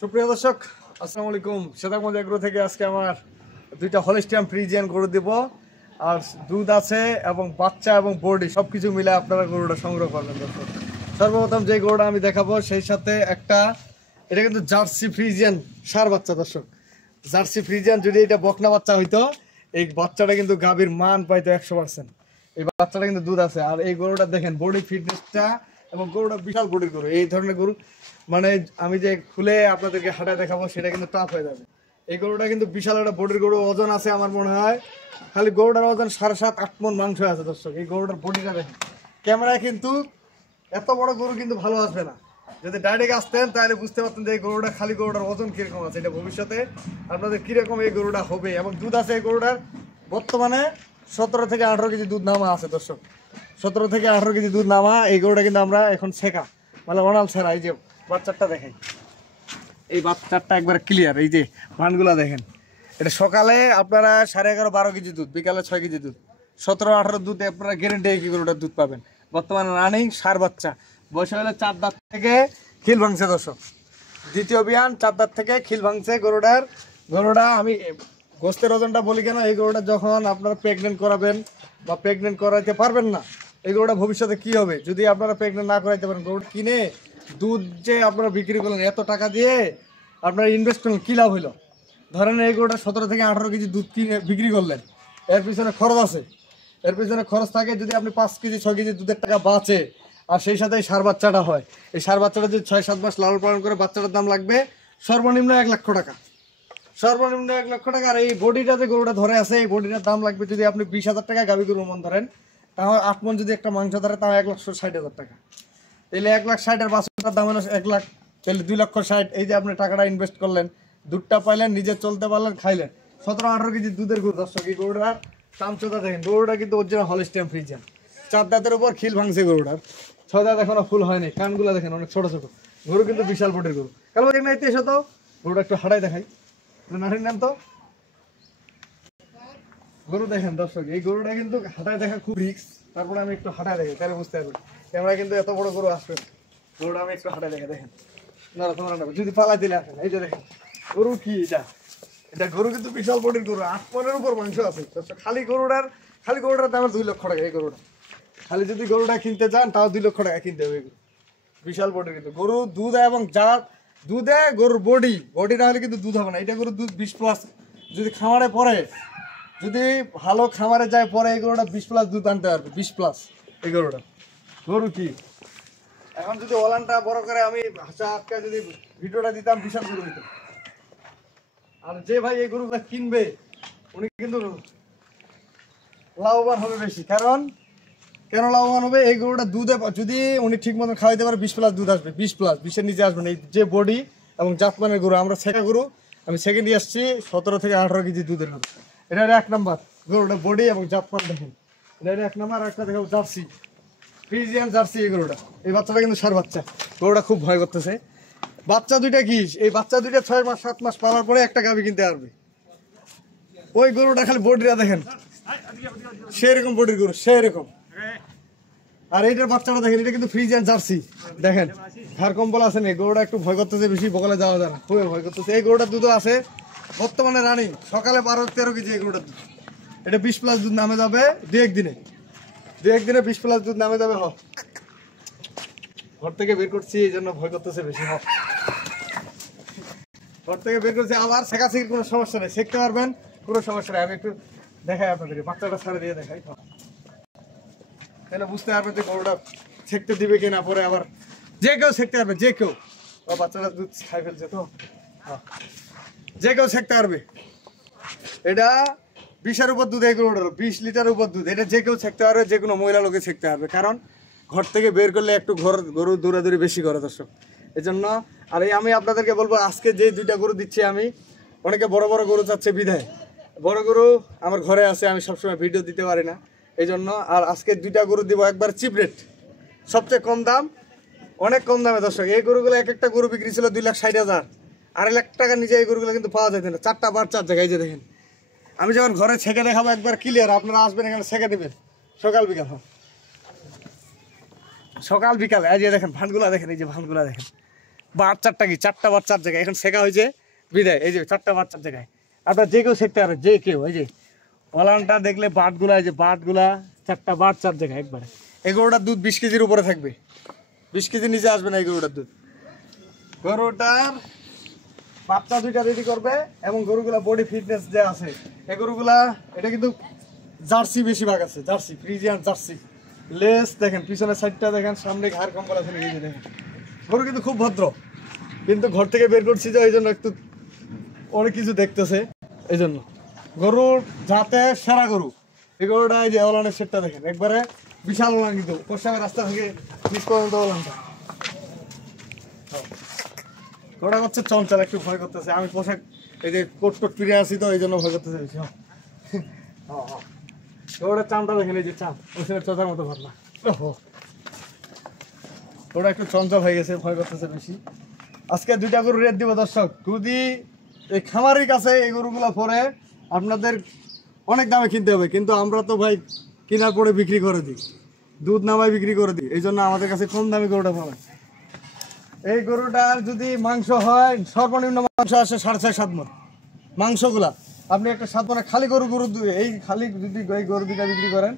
সুপ্রিয় দর্শক, আসসালামু আলাইকুম। সেতাগঞ্জ এগ্রো থেকে আজকে আমার দুইটা হলিস্টিয়ান ফ্রিজিয়ান গরু দিব, আর দুধ আছে এবং বাচ্চা এবং বডি সব কিছু মিলে আপনারা গরুটা সংগ্রহ করবেন। দর্শক, সর্বপ্রথম যে গরুটা আমি দেখাবো সেই সাথে একটা, এটা কিন্তু জার্সি ফ্রিজিয়ান সার বাচ্চা। দর্শক, জার্সি ফ্রিজিয়ান যদি এটা বকনা বাচ্চা হইতো, এই বাচ্চাটা কিন্তু গাভীর মান পাইতো 100%। এই বাচ্চাটা কিন্তু দুধ আছে। আর এই গরুটা দেখেন বডি ফিটনেসটা, এবং গরুটা বিশাল বডির গরু। এই ধরনের গরু মানে আমি যে খুলে আপনাদেরকে হাঁটায় দেখাবো সেটা কিন্তু টাফ হয়ে যাবে। এই গরুটা কিন্তু বিশাল একটা বডির গরু, ওজন আছে আমার মনে হয় খালি গরুটার ওজন 7.5-8 মণ মাংস আছে। দর্শক, এই গরুটার বডিটা দেখেন, ক্যামেরায় কিন্তু এত বড় গরু কিন্তু ভালো আসবে না। যদি ডাইরেক্ট আসতেন তাহলে বুঝতে পারতেন যে এই গরুটা খালি গরুটার ওজন কিরকম আছে, এটা ভবিষ্যতে আপনাদের কিরকম এই গরুটা হবে। এবং দুধ আছে এই গরুটার বর্তমানে 17 থেকে 18 কেজি দুধ নামা আছে। দর্শক, 17 থেকে 18 কেজি দুধ নামা এই গরুটা কিন্তু আমরা এখন শেখা মানে অনাল ছেড়া। এই যে বাচ্চাটা দেখেন, এই বাচ্চাটা একবার ক্লিয়ার। এই যে ভানগুলা দেখেন, এটা সকালে আপনারা 11.5-12 কেজি দুধ, বিকালে 6 কেজি দুধ, 17-18 দুধ আপনারা গ্যারেন্টি এই গরুটার দুধ পাবেন। বর্তমানে রানিং সার বাচ্চা, বয়স হলে 4 দাঁত থেকে খিল ভাঙছে। দর্শক, দ্বিতীয় বিয়ান 4 দাঁত থেকে খিল ভাঙছে গরুটা আমি গোস্তের ওজনটা বলি কেন, এই গরুটা যখন আপনারা প্রেগনেন্ট করাবেন বা প্রেগনেন্ট করাইতে পারবেন না, এই গরুটা ভবিষ্যতে কি হবে যদি আপনারা প্রেগনেন্ট না করাইতে পারেন। গরুটা কিনে দুধ যে আপনারা বিক্রি করলেন, এত টাকা দিয়ে আপনারা ইনভেস্ট করলেন, কী লাভ হইলো? ধরেন এই গরুটা 17 থেকে 18 কেজি দুধ কিনে বিক্রি করলেন, এর পিছনে খরচ আছে, এর পিছনে খরচ থাকে। যদি আপনি 5 কেজি 6 কেজি দুধের টাকা বাঁচে, আর সেই সাথে এই সার বাচ্চাটা হয়, এই সার বাচ্চাটা যদি 6-7 মাস লালন পালন করে, বাচ্চাটার দাম লাগবে সর্বনিম্ন 1 লক্ষ টাকা, সর্বনিম্ন 1 লক্ষ টাকা। আর এই বডিটা যে গরুটা ধরে আছে, এই বডিটার দাম লাগবে, যদি আপনি 20,000 টাকা গাভী গরু মন ধরেন, তাহলে 8 মণ যদি একটা মাংস ধরে, তাও 1,60,000 টাকা। তাহলে 1,60,000 আর বাছুরটার দাম হলো 1 লাখ, তাহলে 2,60,000। এই যে আপনি টাকাটা ইনভেস্ট করলেন, দুধটা পাইলেন, নিজে চলতে পারলেন, খাইলেন। 17-18 কেজি দুধের গরু। দর্শক, এই গরুটার চামচোটা দেখেন, গরুটা কিন্তু অরিজিনাল হলিস্টিয়ান ফ্রিজিয়ান। 4 দাঁতের উপর খিল ভাঙছে গরুটার, 6 দাঁত এখনো ফুল হয়নি। কানগুলা দেখেন অনেক ছোট ছোট, গরু কিন্তু বিশাল বডির গরু। কালো দেখেন না, এসো তো গরুটা একটু হাঁটাই দেখাই, নাঠির নাম তো গরু দেখেন। দর্শক, এই গরুটা কিন্তু হাঁটায় দেখা খুব রিস্ক, তারপরে আমি একটু হাঁটায় দেখি তাহলে বুঝতে পারবেন। ক্যামেরা কিন্তু এত বড় গরু আসবে, গরুটা আমি একটু হাঁটায় দেখে দেখেন না, তোমরা যদি পালাই দিলে আসেন। এই যে দেখেন গরু, কি এটা গরু কিন্তু বিশাল বডির গরু, 8 মণের উপর মাংস আছে। খালি গরুটার দাম 2 লক্ষ টাকা। এই গরুটা খালি যদি গরুটা কিনতে চান, তাও 2 লক্ষ টাকা কিনতে হবে। বিশাল বডির কিন্তু গরু, দুধ এবং যার দুধে গরুর বডি না হলে কিন্তু দুধ হবে না। এটা গরুর দুধ 20+, যদি খামারে পরে, যদি ভালো খামারে যায় পরে, এই গরুটা 20+ দুধ আনতে পারবে, 20+। এই গরু কি এখন যদি ওলানটা বড় করে আমি আজকে যদি ভিডিওটা দিতাম, বিশাল গরু হইতো। আর যে ভাই এই গরুটা কিনবে, উনি কিন্তু লাভবান হবে বেশি। কেন লাভবান হবে? এই গরুটা দুধে যদি উনি ঠিক মতন খাওয়াইতে পারে, 20+ দুধ আসবে, 20+, 20-এর নিচে আসবে না। এই যে বডি এবং জাতমানের গরু, আমরা শেখা গরু, আমি সেকেন্ড নিয়ে আসছি 17 থেকে 18 কেজি দুধের গরু। এটা 1 নাম্বার গরুটা, বডি এবং জাতমান দেখেন, এটা 1 নাম্বার। একটা দেখো জার্সি ফ্রিজিয়ান জার্সি, এই গরুটা, এই বাচ্চাটা কিন্তু সার বাচ্চা। গরুটা খুব ভয় করতেছে। বাচ্চা দুইটা কি, এই বাচ্চা দুইটা 6-7 মাস পালার পরে একটা গাভী কিনতে পারবে। ওই গরুটা খালি বডিটা দেখেন, সেরকম বডির গরু, সেরকম। আর এইটার বাচ্চাটা দেখেন, এটা কিন্তু ফ্রিজিয়ান জার্সি দেখেন, ঘাড় কম্বল আছে না। গরুটা একটু ভয় করতেছে, বেশি বকলে যাওয়া যায় না, খুবই ভয় করতেছে। এই গরুটার দুধও আছে বর্তমানে রানিং, সকালে 12-13 কেজি এই গরুটার দুধ। এটা 20+ দুধ নামে যাবে 2-1 দিনে, 2-1 দিনে 20+ দুধ নামে যাবে। ঘর থেকে বের করছি, এই জন্য ভয় করতেছে বেশি। ঘর থেকে বের করছি, আবার শেখাশেখির কোনো সমস্যা নেই, শিখতে পারবেন, কোনো সমস্যা নেই। আমি একটু দেখাই আপনাদেরকে, বাচ্চাটা ছাড়ে দিয়ে দেখাই, তাহলে বুঝতে পারবেন যে গরুটা শেখতে দিবে কিনা। পরে আবার যে কেউ শিখতে পারবে, যে কেউ। বাচ্চাটা দুধ খাই ফেলছে তো, যে কেউ শিখতে পারবে। এটা 20-এর উপর দুধ, এই গরুটার 20 লিটার উপর দুধ। এটা যে কেউ শিখতে পারবে, যে কোনো মহিলা লোকে শিখতে পারবে, কারণ ঘর থেকে বের করলে একটু গরু দৌড়াদৌড়ি বেশি করে। দর্শক, এই জন্য। আর এই আমি আপনাদেরকে বলবো, আজকে যে 2টা গরু দিচ্ছি আমি, অনেকে বড় বড় গরু চাচ্ছে বিধায়, বড় গরু আমার ঘরে আছে, আমি সবসময় ভিডিও দিতে পারি না, এই জন্য। আর আজকে 2টা গরু দিব একবার চিপ রেট, সবচেয়ে কম দাম, অনেক কম দামে। দর্শক, এই গরুগুলো একটা গরু বিক্রি ছিল 2,60,000, 2.5 লাখ টাকার নিচে এই গরুগুলো কিন্তু পাওয়া যেত না। 4টা বার 4 জায়গায়, যে দেখেন। আমি যখন ঘরে ছেঁকে দেখাবো একবার ক্লিয়ার, আপনারা আসবেন এখানে ছেঁকে দেবেন সকাল বিকাল, সকাল বিকাল। এই যে দেখেন ভানগুলা দেখেন, এই যে ভানগুলা দেখেন, বাট চারটা কি, চারটা বাট চার জায়গায় এখন শেখা হয়েছে বিদায়। এই যে চারটা বাট চার জায়গায়, আপনার যে কেউ শিখতে পারে, যে কেউ। এই যে ওলানটা দেখলে বাটগুলা, এই যে বাটগুলা চারটা বাট চার জায়গায় একবারে। এই গরুটার দুধ 20 কেজির উপরে থাকবে, 20 কেজির নিচে আসবে না এই গরুটার দুধ। গরুটার বাচ্চা দুইটা রেডি করবে এবং গরুগুলা বডি ফিটনেস যে আছে, এই গরুগুলা এটা কিন্তু জার্সি বেশিরভাগ আছে, জার্সি ফ্রিজিয়ান জার্সি। লেস দেখেন, পিছনের সাইডটা দেখেন, সামনে ঘাড় কম্বল আছে নাকি দেখেন। গরু কিন্তু খুব ভদ্র, কিন্তু ঘর থেকে বের করছি যে এই জন্য একটু অনেক কিছু দেখতেছে। এই জন্য গরুর যাতে সেরা গরু এই গরুটা। এই যে ওলানের সেটটা দেখেন, একবারে বিশাল ওলান, কিন্তু পশ্চিমের রাস্তা থেকে নিচ পর্যন্ত ওলানটা। গরুটা হচ্ছে চঞ্চল, একটু ভয় করতেছে। আমি পোশাক এই যে কোট টোট ফিরে আসি তো এই জন্য ভয় করতেছে বেশি। গরুটার চামটা দেখেন, এই যে চাম ওখানে চোদার মতো ঘটনা। ওটা একটু চঞ্চল হয়ে গেছে, ভয় করতেছে বেশি। আজকে দুইটা গরু রেট দিব দর্শক। যদি এই খামারের কাছে এই গরুগুলো পরে আপনাদের অনেক দামে কিনতে হবে, কিন্তু আমরা তো ভাই কেনার পরে বিক্রি করে দিই, দুধ নামায় বিক্রি করে দিই। এই জন্য আমাদের কাছে কম দামে গরুটা পাবেন। এই গরুটার যদি মাংস হয়, সর্বনিম্ন মাংস আসে 6.5-7 মণ মাংসগুলা। আপনি একটা 7 মণের খালি গরু এই খালি যদি এই গরু দুটা বিক্রি করেন,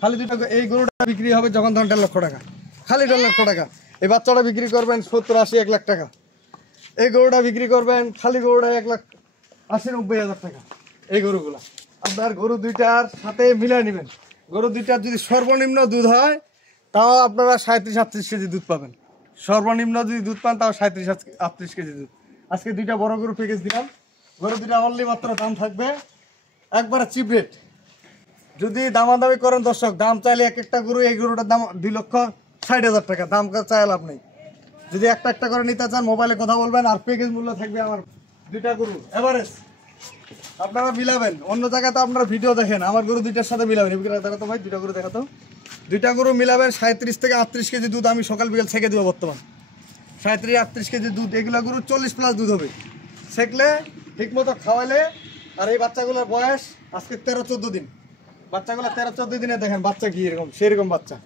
খালি দুটা এই গরুটা বিক্রি হবে যখন ধরেন 1.5 লক্ষ টাকা, খালি 1.5 লক্ষ টাকা। এই বাচ্চাটা বিক্রি করবেন 70-80-1 লাখ টাকা। এই গরুটা বিক্রি করবেন, খালি গরুটা 1,80,90,000 টাকা। এই গরুগুলা আপনার গরু দুইটার সাথে মিলাই নেবেন। গরু দুইটার যদি সর্বনিম্ন দুধ হয় তাও আপনারা 37-38 কেজি দুধ পাবেন। সর্বনিম্ন যদি দুধ পান তাও 37-38 কেজি দুধ। আজকে দুইটা বড় গরু প্যাকেজ দিলাম। গরু দুইটা অনলি মাত্র দাম থাকবে একবারে চিপ রেট। যদি দামাদামি করেন দর্শক, দাম চাইলে এক একটা গরু, এই গরুটার দাম 2,60,000 টাকা, দাম চাইলে আপনি যদি একটা একটা করে নিতে চান মোবাইলে কথা বলবেন, আর প্যাকেজ মূল্য থাকবে আমার দুইটা গরু এভারেজ আপনারা মিলাবেন। অন্য জায়গায় তো আপনারা ভিডিও দেখেন, আমার গরু দুইটার সাথে মিলাবেন। দেখাতো ভাই, দুইটা গরু দেখাতো, দুইটা গরু মিলাবেন। 37-38 কেজি দুধ আমি সকাল বিকাল ছেঁকে দেবো বর্তমান। 37-38 কেজি দুধ, এগুলো গরু 40+ দুধ হবে ছেঁকলে, ঠিক মতো খাওয়াইলে। আর এই বাচ্চাগুলোর বয়স আজকে 13-14 দিন। বাচ্চাগুলো 13-14 দিনে দেখেন বাচ্চা কি এরকম, সেরকম বাচ্চা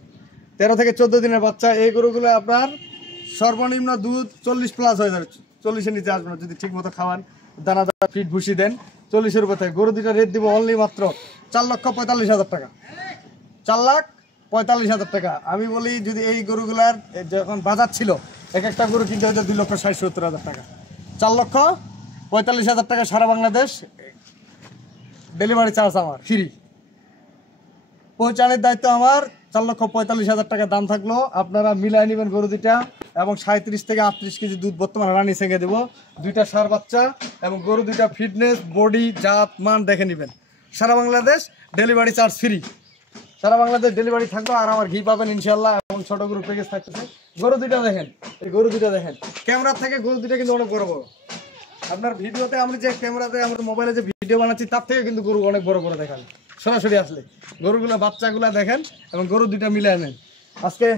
13 থেকে 14 দিনের বাচ্চা। এই গরুগুলো আপনার সর্বনিম্ন দুধ 40+ হয়ে যাবে, 40-এর নিচে আসবে না যদি ঠিক মতো খাওয়ান, দানা ফিট ভুসি দেন। 40-এর উপর থাকে। গরু দুইটা রেট দিব অনলি মাত্র 4,45,000 টাকা, 4,45,000 টাকা। আমি বলি যদি এই গরুগুলার যখন বাজার ছিল এক একটা গরু কিনতে হয়তো 2,60,000-70,000 টাকা। 4,45,000 টাকা সারা বাংলাদেশ, ডেলিভারি চার্জ আমার ফ্রি, পৌঁছানোর দায়িত্ব আমার। 4,45,000 টাকা দাম থাকলো, আপনারা মিলাই নেবেন গরু দুইটা। এবং 37-38 কেজি দুধ বর্তমানে রানি ছেঁকে দেবো, দুইটা সার বাচ্চা এবং গরু দুইটা ফিটনেস বডি জাত মান দেখে নেবেন। সারা বাংলাদেশ ডেলিভারি চার্জ ফ্রি, সারা বাংলাদেশ ডেলিভারি থাকবে। আর আমার ঘি পাবেন ইনশাল্লাহ, এবং ছোটো গরু প্যাকেজ থাকতেছে। গরু দুইটা দেখেন, এই গরু দুইটা দেখেন, ক্যামেরার থেকে গরু দুইটা কিন্তু অনেক বড় বড়। আপনার ভিডিওতে আমি যে ক্যামেরাতে আমাদের মোবাইলে যে ভিডিও বানাচ্ছি তার থেকে কিন্তু গরু অনেক বড় বড় দেখান। সরাসরি আসলে গরুগুলো বাচ্চাগুলো দেখেন এবং গরু দুইটা মিলে আনেন। আজকে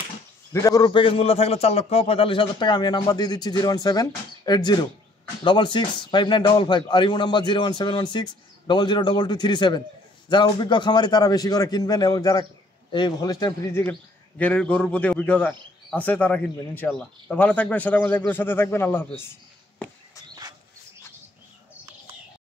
দুইটা গরুর প্যাকেজ মূল্য থাকলো 4,45,000 টাকা। আমি নাম্বার দিয়ে দিচ্ছি 01780665955, আর ইমো নাম্বার 01716002237। যারা অভিজ্ঞ খামারি তারা বেশি করে কিনবেন, এবং যারা এই হলস্টাইন ফ্রিজিয়ান গরুর প্রতি অভিজ্ঞতা আছে তারা কিনবেন ইনশাআল্লাহ। তো ভালো থাকবেন, সাথে আমাদের সাথে থাকবেন। আল্লাহ হাফেজ।